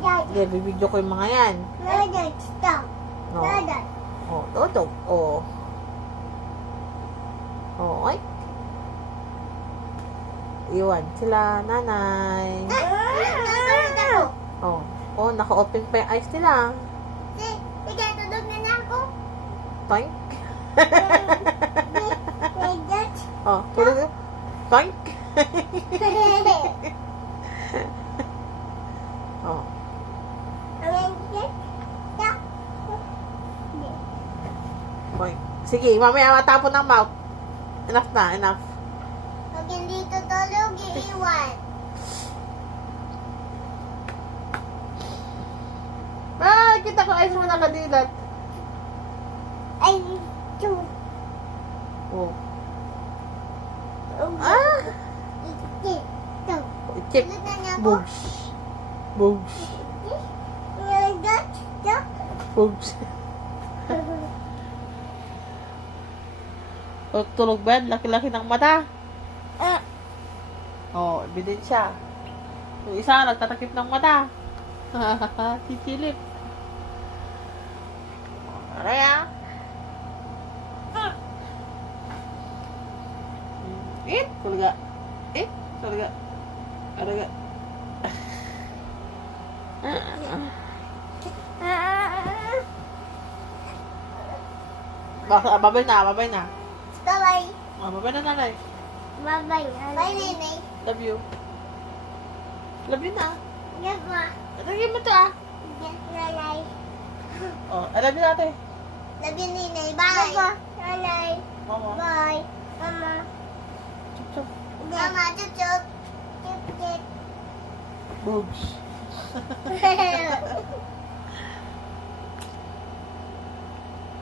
Hindi, bibidyo ko yung mga yan. No. Oh, dodog. Oh. Oh, ay. Iwan sila, nanay. Oh. Oh, naka-open pa yung eyes nila. Toink. Oh, tulog. Toink. Oh. Toink. Sige, mamaya matapon ng mouth. Enough na, enough. Pag hindi tutulog, iiwan. Ah, kita ko eyes mo nakadilat. Ay, ito. Oh. Ah! Ito. Chip. Ulit na niya ako. Bugs. Bugs. Bugs. O, tulog ba? Laki-laki ng mata. Oh, ebidensya. Yung isa, nagtatakip ng mata. Chichilip. Aray ah. Kulga. Kulga. Araga. Babay na, babay na. Bye-bye. Oh, babay na nanay. Bye-bye. Bye, Nenay. Love you. Love you na. Yes, ma. Lagyan mo to ah. Yes, Nanay. Oh, I love you ate. Love you, Nenay. Bye. Nanay. Mama. Bye. Mama. Chup chup. Mama, chup-chup. Chup-chup. Boobs.